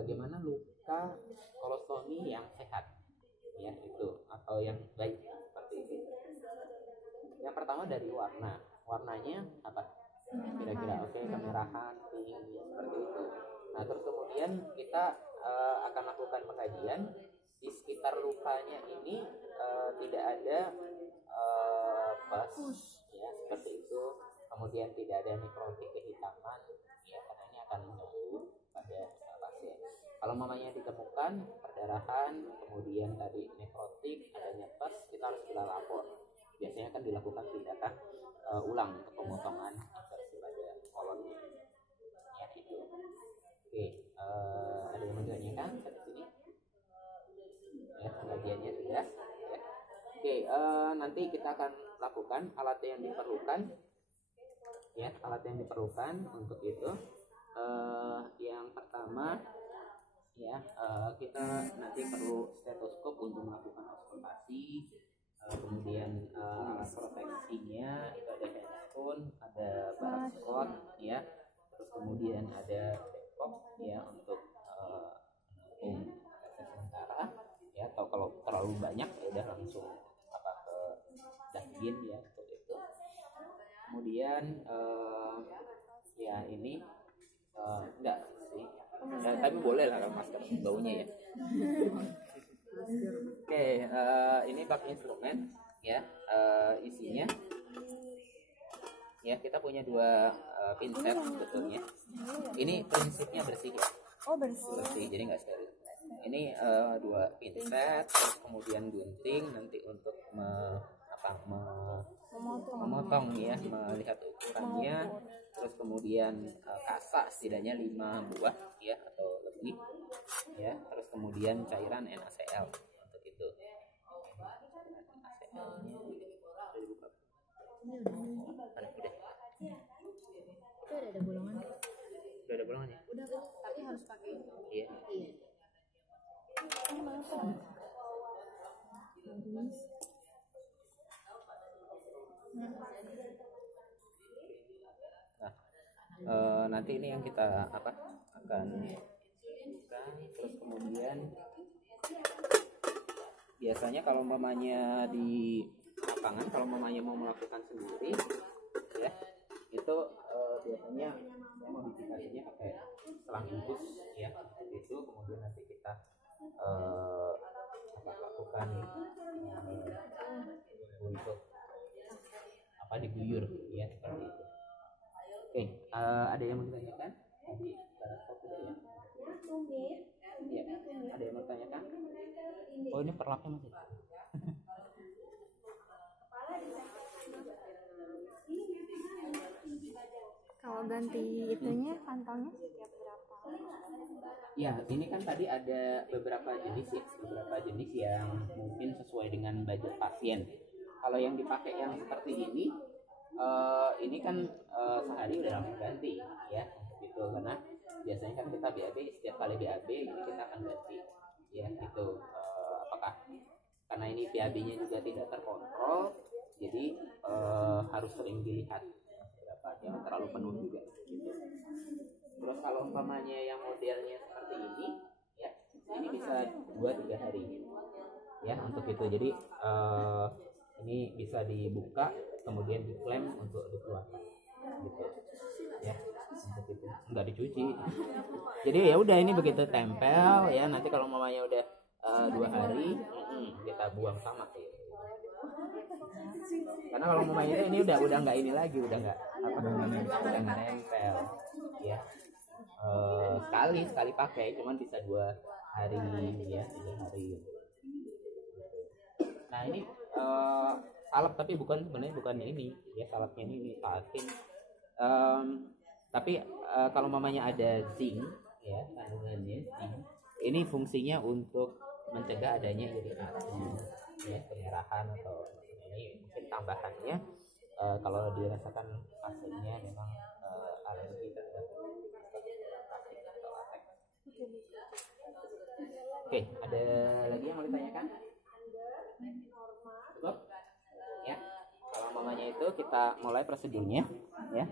bagaimana luka kolostomi yang sehat, ya itu atau yang baik seperti itu. Yang pertama dari warnanya apa? Kira-kira oke, kemerahan, pink, seperti itu. Nah terus kemudian kita akan lakukan pengkajian di sekitar lukanya ini tidak ada pus, ya seperti itu. Kemudian tidak ada nekrotik kehitaman, ya karena ini akan mengganggu pada pasien. Kalau mamanya ditemukan perdarahan, kemudian tadi nekrotik, adanya pus, kita harus kita lapor. Biasanya akan dilakukan tindakan ulang untuk pemotongan inversi pada kolonnya, ya itu. Oke, ada yang menanyakan sampai sini? Ya, pengkajiannya sudah. Ya. Oke, nanti kita akan lakukan alat yang diperlukan. Ya, alat yang diperlukan untuk itu. Yang pertama, ya kita nanti perlu stetoskop untuk melakukan auskultasi. Kemudian proteksinya itu ada handphone, ada barcode, ya. Terus kemudian ada backup, ya untuk menampung akses sementara, ya. Atau kalau terlalu banyak ya udah langsung ke daging, ya seperti itu. Kemudian ya ini enggak sih, tapi boleh lah kalau masker baunya ya. Oke, ini bak instrumen, ya. Isinya, ya kita punya dua pinset sebetulnya. Ini prinsipnya bersih ya. Oh bersih, jadi nggak steril. Ini dua pinset, kemudian gunting nanti untuk memotong, ya, melihat ukurannya. Terus kemudian kasa setidaknya 5 buah, ya atau lebih, ya. Terus kemudian cairan NaCl untuk itu. NaCl-nya udah dibuka. Itu ada bolongan. Udah ada bolongan ya? Udah, tapi harus pakai. Iya. Nah, nanti ini yang kita akan terus kemudian biasanya kalau mamanya di lapangan, kalau mamanya mau melakukan sendiri, ya itu biasanya modifikasinya pakai selang infus, ya itu. Kemudian nanti kita lakukan untuk diguyur, ya seperti itu. Oke, ada yang mau ditanyakan? Tadi sudah ya. Ya, ada yang mau ditanyakan? Oh ini perlapnya masih. Kalau ganti itunya pantaunya setiap berapa? Ya, ini kan tadi ada beberapa jenis yang mungkin sesuai dengan budget pasien. Kalau yang dipakai yang seperti ini kan sehari udah langsung ganti, ya gitu. Karena biasanya kan kita BAB, setiap kali BAB ini kita akan ganti, ya gitu. Apakah karena ini BAB-nya juga tidak terkontrol, jadi harus sering dilihat berapa, jangan terlalu penuh juga gitu. Terus kalau umpamanya yang modelnya seperti ini, ya ini bisa 2-3 hari, ya untuk itu. Jadi ini bisa dibuka kemudian diklem untuk dikeluarkan, gitu, ya untuk itu. Nggak dicuci. Jadi ya udah, ini begitu tempel, ya nanti kalau mamanya udah 2 hari kita buang sama sih. Karena kalau mamanya ini udah nggak ini lagi, udah nggak nempel, ya. Sekali pakai cuman bisa 2 hari, ya 3 hari. Nah ini salep, tapi sebenarnya bukan ini, ya salepnya ini patin. Tapi kalau mamanya ada zinc, ya kandungannya zinc, ini fungsinya untuk mencegah adanya iritasi, ya kemerahan atau ini mungkin tambahannya kalau dirasakan pasiennya memang alergi terhadap plastik atau latex. Oke, ada lagi yang mau ditanyakan? Cukup? Ya. Kalau mamanya itu kita mulai prosedurnya, ya.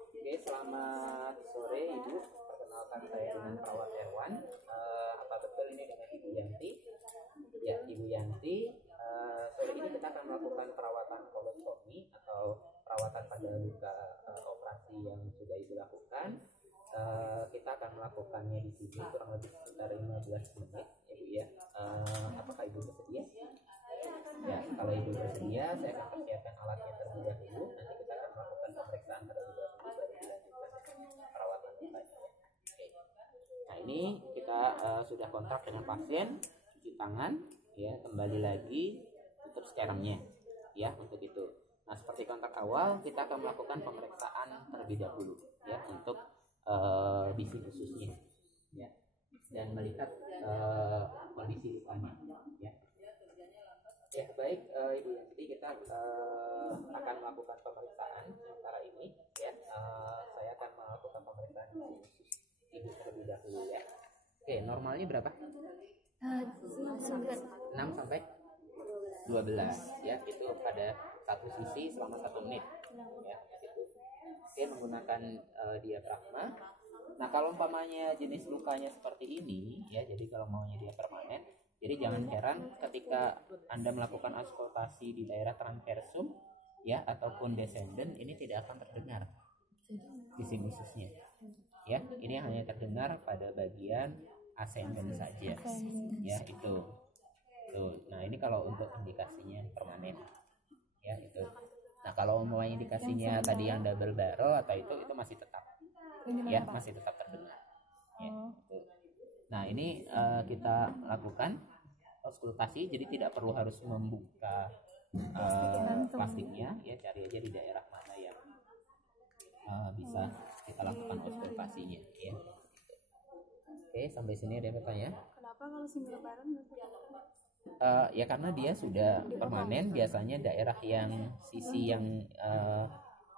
Oke, selamat sore Ibu. Perkenalkan saya dengan perawat Erwan. kawan-kawan, apa betul ini dengan Ibu Yanti? Ya, Ibu Yanti, sore ini kita akan melakukan perawatan kolostomi atau perawatan pada luka operasi yang sudah Ibu lakukan. Kita akan melakukannya di sini kurang lebih sekitar 15 menit, ya Bu ya. Apakah Ibu bersedia? Ya, kalau Ibu bersedia, saya akan persiapkan alatnya terlebih dahulu. Nanti kita akan melakukan pemeriksaan terlebih dahulu, baru dilanjutkan dengan perawatan lukanya. Oke. Nah, ini kita sudah kontak dengan pasien, cuci tangan, ya, kembali lagi tutup scarumnya, ya, untuk itu. Nah, seperti kontak awal, kita akan melakukan pemeriksaan terlebih dahulu, ya, untuk bisi khususnya, ya, dan melihat kondisi lukanya, ya. Ya, baik, Ibu Yanti, kita akan melakukan pemeriksaan sementara ini, ya. Saya akan melakukan pemeriksaan bisi khusus Ibu terlebih dahulu, ya. Oke, normalnya berapa? 6 sampai 12, ya, itu pada satu sisi selama 1 menit, ya, gitu. Oke, menggunakan diafragma. Nah, kalau umpamanya jenis lukanya seperti ini, ya, jadi kalau maunya dia permanen, jadi jangan heran ketika Anda melakukan auskultasi di daerah transversum, ya, ataupun descendant, ini tidak akan terdengar bisi khususnya, ya. Ini hanya terdengar pada bagian ascendant saja, ya, itu. Tuh. Nah, ini kalau untuk indikasinya permanen, ya, itu. Nah, kalau mau indikasinya tadi yang double barrel atau itu masih tetap, ya, masih tetap terdengar, ya, itu. Nah, ini kita lakukan auskultasi, jadi tidak perlu harus membuka plastiknya, ya, cari aja di daerah mana yang bisa kita lakukan auskultasinya, ya. Oke, sampai sini ada yang bertanya? Kenapa kalau single barrel Ya karena dia sudah permanen, biasanya daerah yang sisi yang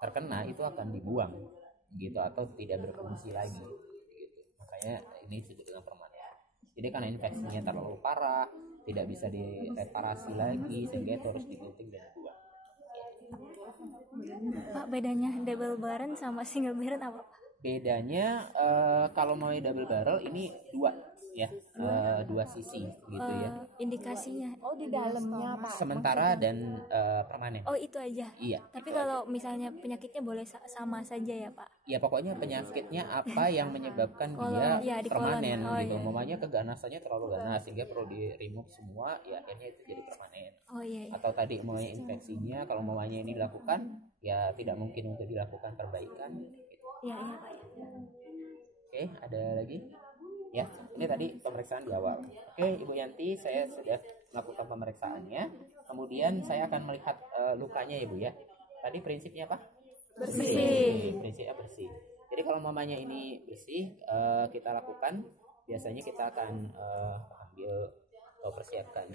terkena itu akan dibuang, gitu, atau tidak berfungsi lagi, gitu. Makanya ini disebut dengan permanen. Jadi karena infeksinya terlalu parah, tidak bisa direparasi lagi, sehingga itu harus digunting dan dibuang. Pak, bedanya double barrel sama single barrel apa? Bedanya kalau mau double barrel ini dua sisi, gitu ya. Indikasinya di dalamnya Pak. Sementara dan permanen. Oh, itu aja. Iya. Tapi kalau misalnya penyakitnya boleh sama saja ya Pak? Ya, pokoknya penyakitnya apa yang menyebabkan dia di permanen, kolon. gitu. Iya. Umpamanya keganasannya terlalu ganas sehingga perlu di remove semua, ya akhirnya itu jadi permanen. Oh iya. Atau tadi umpamanya infeksinya, kalau umpamanya ini dilakukan, ya tidak mungkin untuk dilakukan perbaikan, gitu. Iya Pak. Ya. Oke, ada lagi? Ya, ini tadi pemeriksaan di awal. Oke, Ibu Yanti, saya sudah melakukan pemeriksaannya. Kemudian saya akan melihat lukanya, Ibu, ya. Tadi prinsipnya apa? Bersih. Prinsipnya bersih. Jadi kalau mamanya ini bersih, kita lakukan. Biasanya kita akan ambil atau persiapkan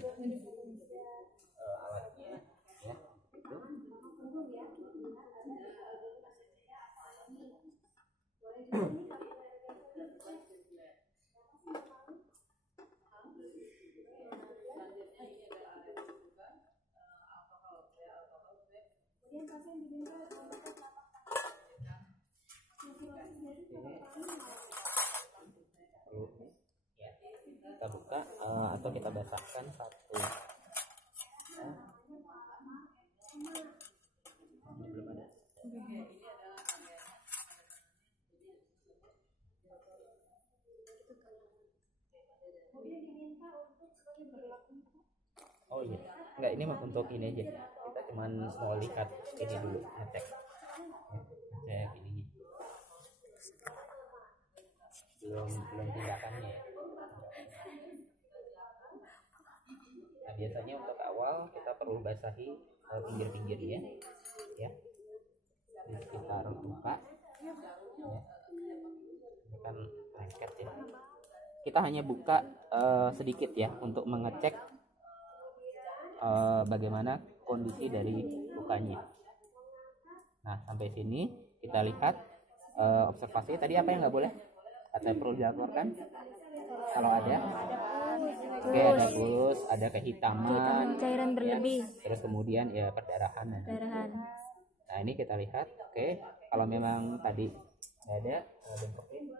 alatnya, ya. Itu. Ya, kita buka atau kita basahkan satu. Ini belum ada. Oh iya, enggak, ini untuk ini aja. Kita cuman mau lihat ini dulu, ngecek. Ngecek ininya. Belum tindakannya ya. Nah, biasanya untuk awal kita perlu basahi pinggir-pinggirnya, ya, di sekitar muka, ya. Ini kan lengket ya. Kita hanya buka sedikit ya untuk mengecek bagaimana kondisi dari lukanya. Nah, sampai sini kita lihat observasi tadi apa yang nggak boleh atau perlu dilaporkan kalau ada. Oke, ada pus, ada kehitaman, cairan berlebih, ya. Terus kemudian ya perdarahan. Nah, ini kita lihat. Oke, kalau memang tadi nggak ada bentuknya.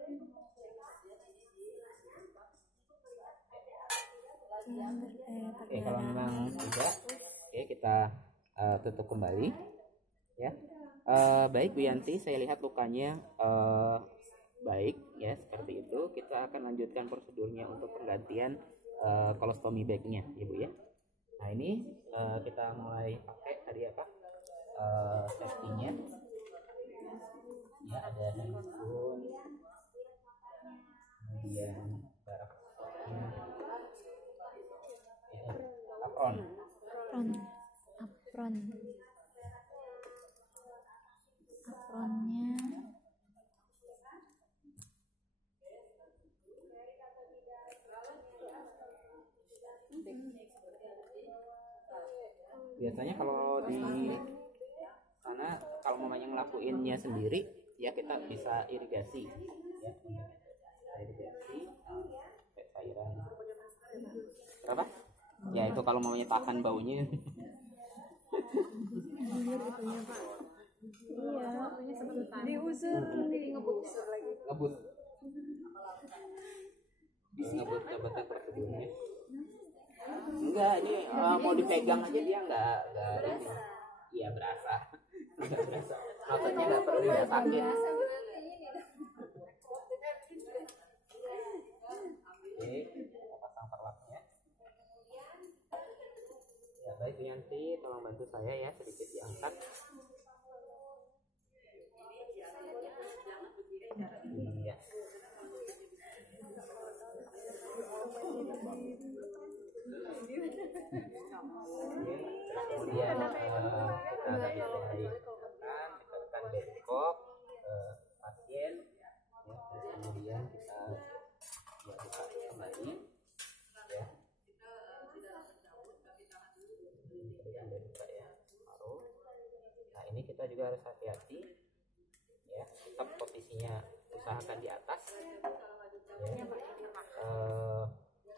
Oke, kalau memang tidak, oke kita tutup kembali ya. Baik Bu Yanti, saya lihat lukanya baik ya, seperti itu. Kita akan lanjutkan prosedurnya untuk penggantian kolostomi bagnya ya Bu ya. Nah ini kita mulai pakai tadi apa safety-nya ya, ada handphone, kemudian barang apron. Apronnya biasanya kalau di sana kalau mamanya ngelakuinnya sendiri ya kita bisa irigasi ya, irigasi pakai cairan berapa ya, itu kalau mamanya tahan baunya. diusir ngebut ngebut ngebut prosedurnya enggak, ini mau dipegang aja dia enggak ini. Iya berasa enggak berasa, maksudnya enggak perlu dia sakit. Oke, kita pasang perlapnya ya. Baik Bu Yanti, tolong bantu saya ya, sedikit diangkat. Iya. Kemudian kita tadi sudah dikatakan bengkok pasien ya, terus kemudian kita ya buka kembali ya, kemudian buka ya paruh. Nah ini kita juga harus hati-hati ya, tetap posisinya usahakan di atas ya,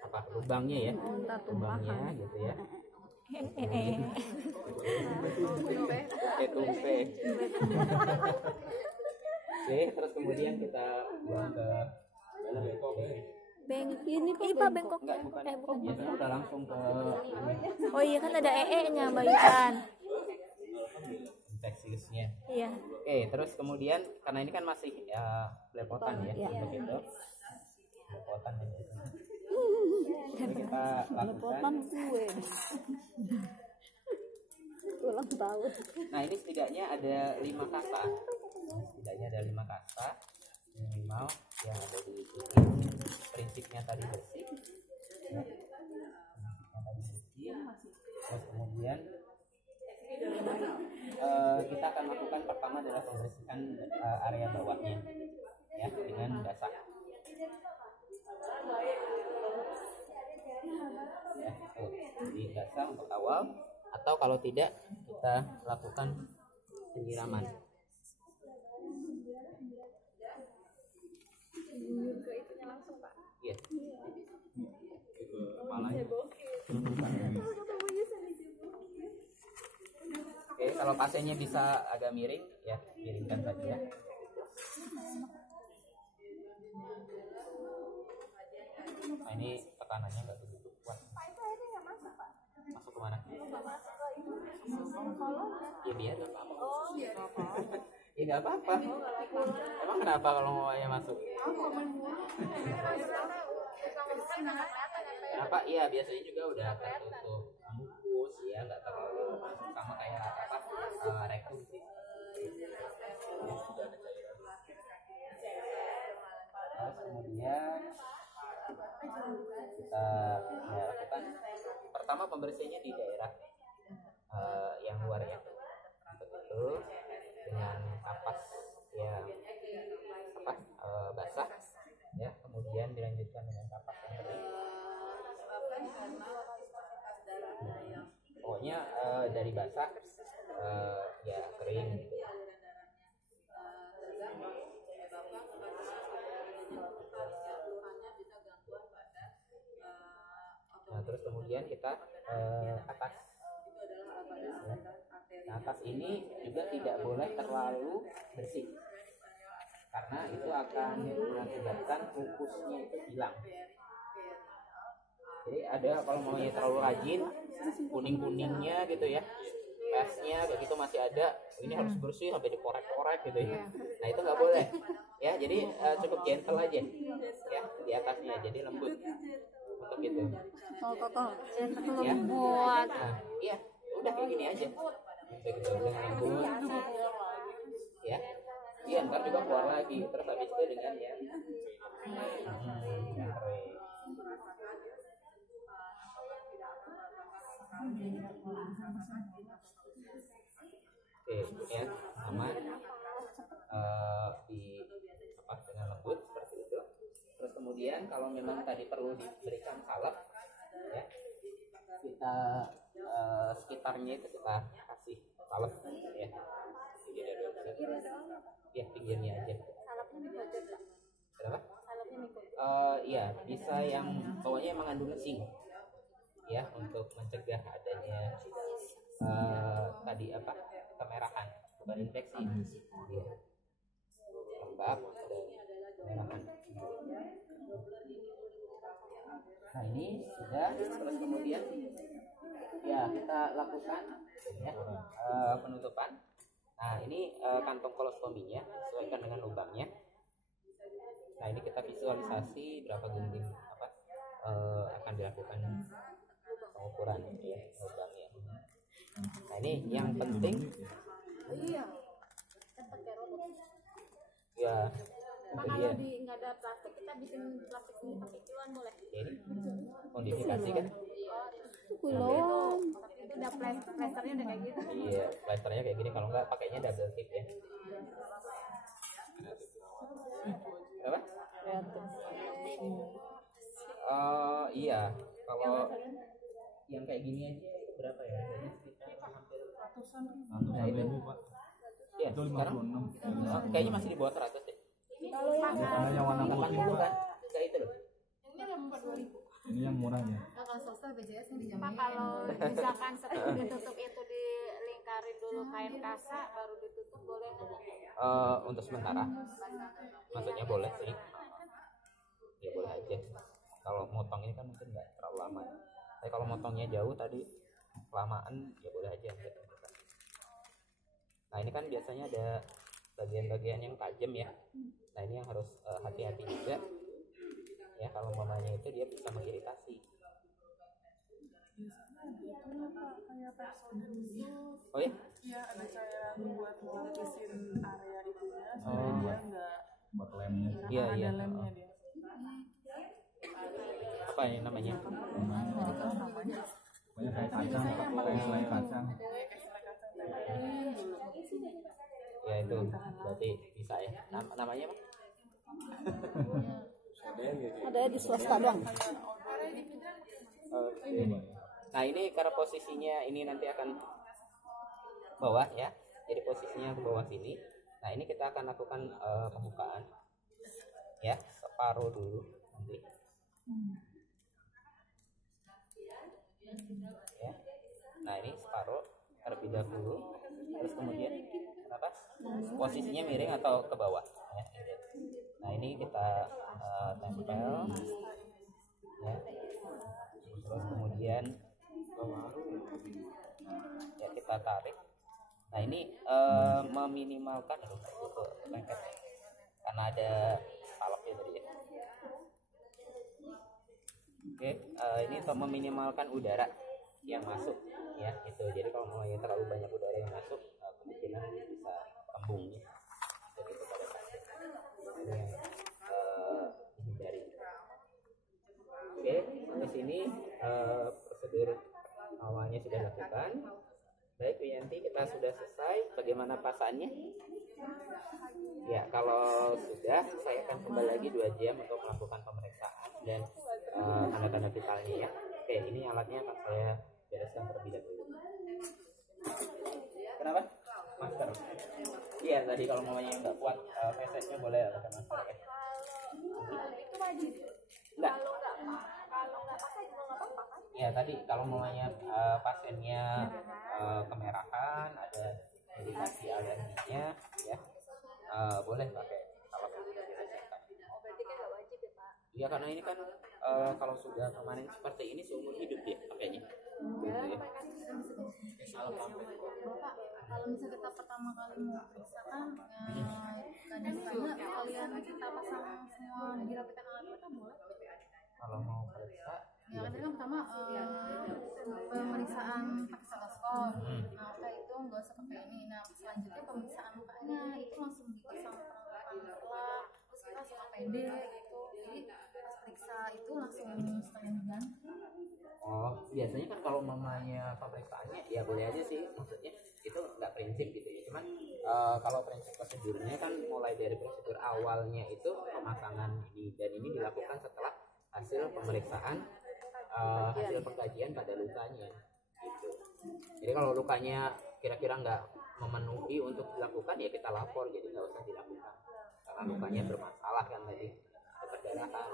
apa lubangnya ya, lubangnya gitu ya. Tumpe. Oke, terus kemudian kita buang ke dalam bengkok. ini Pak bengkok. Bukan. Biasanya udah langsung ke Oh iya kan ada nya bayusan. infeksiusnya. Iya. Oke, terus kemudian karena ini kan masih belepotan ya, untuk itu. Belepotan ya. Jadi kita lakukan ulang tahun. Nah ini setidaknya ada 5 kasa. Setidaknya ada 5 kasa minimal yang ada di sini. Prinsipnya tadi bersih ya. Prinsipnya tadi bersih. Terus kemudian kita akan lakukan pertama adalah membersihkan area bawahnya ya, dengan basah ya, jadi basah untuk awal, atau kalau tidak kita lakukan penyiraman. Iya. Kepalanya. Oke, kalau pasiennya bisa agak miring ya, miringkan saja. Nah ini tekanannya nggak begitu kuat. Masuk ke mana? Ya biar nggak apa-apa. Ya nggak apa-apa. Emang kenapa kalau maunya masuk? Kenapa? Iya biasanya juga udah tertutup mukus ya, nggak terlalu masuk sama kayak apa rektum sih. Terus kemudian kita ya, lakukan pertama pembersihannya di daerah yang luar ya, untuk itu dengan kapas yang basah ya, kemudian dilanjutkan dengan kapas yang kering. Pokoknya dari basah ya kering gitu. Nah terus kemudian kita atas ya. Nah, atas ini juga tidak boleh terlalu bersih karena itu akan mengakibatkan mukusnya itu hilang. Jadi ada kalau maunya terlalu rajin, kuning-kuningnya gitu ya, pesnya kayak gitu masih ada, ini harus bersih sampai dikorek-korek gitu ya. Nah itu nggak boleh ya, jadi cukup gentle aja ya di atasnya, jadi lembut untuk itu Oh kakak, gentle ya. lembut. Nah, iya udah kayak gini aja gitu, dengan lembut ya. Iya ntar juga keluar lagi, terus habis itu dengan yang kering. Oke, ya sama di apa dengan lembut seperti itu. Terus kemudian kalau memang tadi perlu diberikan salep, ya kita sekitarnya itu kita kasih salep ya. Jadi ada ya pinggirnya aja. Salapnya dibocor Kak. Kenapa? Salapnya dibocor. Iya bisa yang bawahnya mengandung zinc ya untuk mencegah adanya tadi apa kemerahan, bukan infeksi ya, lembab dan kemerahan. Nah ini sudah, terus kemudian ya kita lakukan ya, penutupan. Nah ini kantong kolostominya sesuaikan dengan lubangnya. Nah ini kita visualisasi berapa gunting apa akan dilakukan pengukuran ya lubangnya. Nah ini yang penting ya Pak, kalau di nggak ada plastik, kita bikin plastik ini pakai kiloan boleh? ini modifikasi kan. Kiloan. Tapi itu udah plasternya udah kayak gitu. Iya plasternya kayak gini, kalau nggak pakainya double tip ya. Apa? Iya kalau yang kayak gini aja itu berapa ya? Harganya sekitar hampir ratusan ribu Pak. Iya sekarang kayaknya masih di bawah 100 deh. Kalau yang yang warna 80 putih kan? Enggak itu loh. ini yang murahnya. kalau swasta BPJS yang dijamin. Pak, kalau misalkan setelah ditutup itu dilingkarin dulu kain kasa baru ditutup boleh nggak? Untuk sementara maksudnya boleh sih ya, boleh aja. Kalau motong ini kan mungkin nggak terlalu lama, tapi kalau motongnya jauh tadi kelamaan ya boleh aja. Nah ini kan biasanya ada bagian-bagian yang tajam ya. Nah ini yang harus hati-hati juga ya, kalau mamanya itu dia bisa mengiritasi. Oh ya? Iya, ada kayak buat lapisin area itunya supaya dia nggak Buat lemnya. Iya ada iya. lemnya dia. Apa ini namanya? Namanya Banyak kayak kacang, kayak selai kacang. kayak selai kacang tempelin dulu. Ya itu berarti bisa ya. Namanya apa? Ada di swasta doang. Oke. Nah ini karena posisinya ini nanti akan bawah ya, jadi posisinya ke bawah sini. Nah ini kita akan lakukan pembukaan ya, separuh dulu nanti ya. Nah ini separuh terlebih dahulu, terus kemudian kenapa posisinya miring atau ke bawah ya, gitu. Nah ini kita tempel ya, terus kemudian ya kita tarik. Nah ini meminimalkan lengket karena ada salapnya tadi ya. Oke, ini untuk meminimalkan udara yang masuk ya itu. Jadi kalau mau terlalu banyak udara yang masuk kemungkinan bisa kembung ya. Jadi itu pada pasien ini yang dihindari. Oke, sampai sini prosedur awalnya sudah dilakukan. Baik Bu Yanti, kita sudah selesai. Bagaimana perasaannya? Ya, kalau sudah, saya akan kembali lagi 2 jam untuk melakukan pemeriksaan dan tanda-tanda vitalnya ya. Oke, ini alatnya akan saya bereskan terlebih dahulu. Kenapa? Masker. Iya, tadi kalau mamanya nggak kuat, pesesnya boleh pakai masker ya. Itu wajib. Enggak. Kalau nggak pakai juga nggak apa-apa kan? Ya tadi kalau mamanya pasiennya kemerahan, ada indikasi alerginya ya, boleh pakai salep. Oh, berarti kan nggak wajib ya Pak? Ya karena ini kan kalau sudah permanen seperti ini seumur hidup ya pakainya. Gitu ya. Salah paham. Bapak, kalau misalnya kita pertama kali mau periksa kan kalian kita pasang semua dirapikan alat kita boleh? Kalau mau periksa Ya kan tadi kan pertama pemeriksaan pakai stetoskop. Nah udah itu nggak usah pakai ini. Nah selanjutnya pemeriksaan lukanya itu langsung dipasang perlah, terus kita langsung APD gitu. Jadi pas periksa itu langsung sekalian diganti. oh biasanya kan kalau mamanya pemeriksaannya ya boleh aja sih, maksudnya itu nggak prinsip gitu ya, cuman kalau prinsip prosedurnya kan mulai dari prosedur awalnya itu pemasangan ini, dan ini dilakukan setelah hasil pemeriksaan hasil pengkajian pada lukanya gitu. Jadi kalau lukanya kira-kira nggak memenuhi untuk dilakukan ya kita lapor, jadi nggak usah dilakukan karena lukanya bermasalah kan tadi, perdarahan.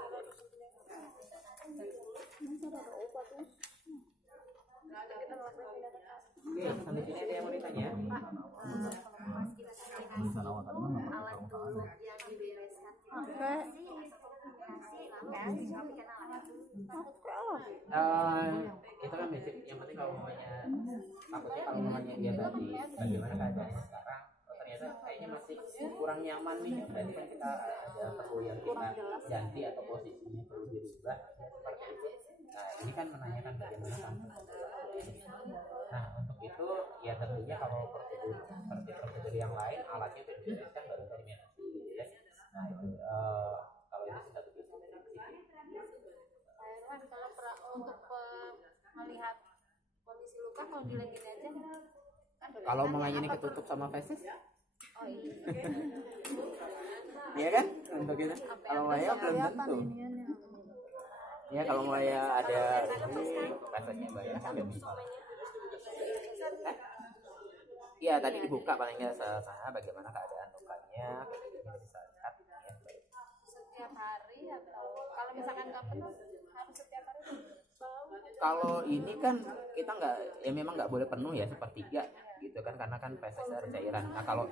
Oke, sampai sini ada yang mau ditanya? Tulisan awal tadi mah nggak Alat pakai dulu yang dibereskan. Oke. Itu kan basic, yang penting kalau mamanya takutnya kalau mamanya dia tadi bagaimana keadaannya sekarang, oh, ternyata kayaknya masih kurang nyaman nih, berarti kan kita ada perlu yang kita ganti atau posisinya perlu dirubah ya, seperti itu. Nah ini kan menanyakan bagaimana kamu. Nah untuk itu ya tentunya kalau prosedur seperti prosedur yang lain alatnya sudah dibereskan baru terminasi gitu ya. Nah itu kalau itu sudah begitu. Pak Irwan, kalau untuk melihat kondisi luka kalau dilihat gini aja kan Kalau mamanya ini ketutup sama feses, oh iya. iya kan? Untuk itu. Kalau Maya belum tentu. Ya kalau Maya ada ini rasanya banyak kan nggak bisa. Iya tadi dibuka paling nggak sana bagaimana keadaan lukanya, kita bisa lihat ya. Setiap hari atau kalau misalkan nggak penuh harus setiap hari? Kalau ini kan kita nggak, ya memang nggak boleh penuh ya sepertiga gitu kan, karena kan feses ada cairan. Nah kalau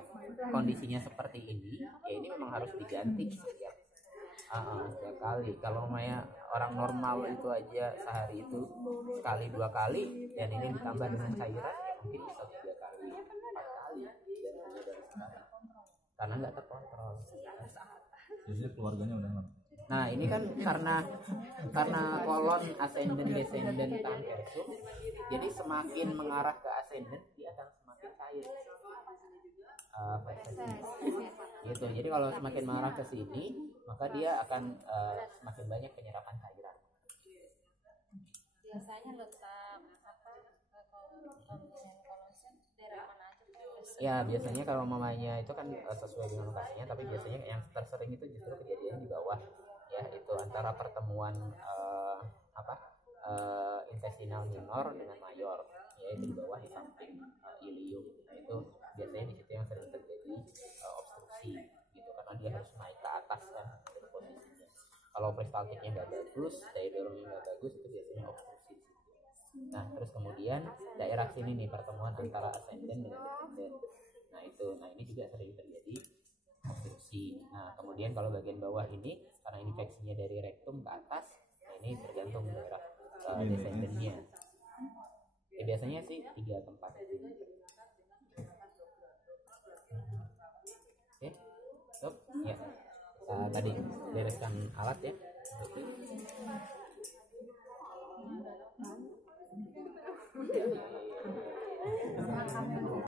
kondisinya seperti ini ya ini memang harus diganti setiap kali. Kalau Maya orang normal itu aja sehari itu sekali 2 kali, dan ini ditambah dengan cairan ya mungkin bisa 3 kali 4 kali dan hanya dari sekarang karena nggak terkontrol. Biasanya keluarganya udah nggak. Nah ini kan karena kolon ascendant descendant transversum, jadi semakin mengarah ke ascendant dia akan semakin cair. Gitu. Jadi kalau semakin mengarah ke sini maka dia akan semakin banyak penyerapan cairan. Biasanya letak daerah mana aja? Ya biasanya kalau mamanya itu kan sesuai dengan lokasinya, tapi biasanya yang tersering itu justru kejadian di bawah ya, itu antara pertemuan intestinal minor dengan mayor, yaitu di bawah di samping ilium. Nah itu biasanya di situ yang sering terjadi obstruksi gitu, karena dia harus naik ke atas kan dari posisinya. Kalau peristaltiknya nggak bagus, diadomnya nggak bagus, itu biasanya obstruksi di situ. Nah terus kemudian daerah sini nih pertemuan antara ascendant dengan descendant. Nah ini juga sering terjadi obstruksi. Nah kemudian kalau bagian bawah ini karena infeksinya dari rektum ke atas, nah ini tergantung daerah descendantnya. Ya, biasanya sih 3 tempat itu. Oke, stop ya. Tadi bereskan alat ya.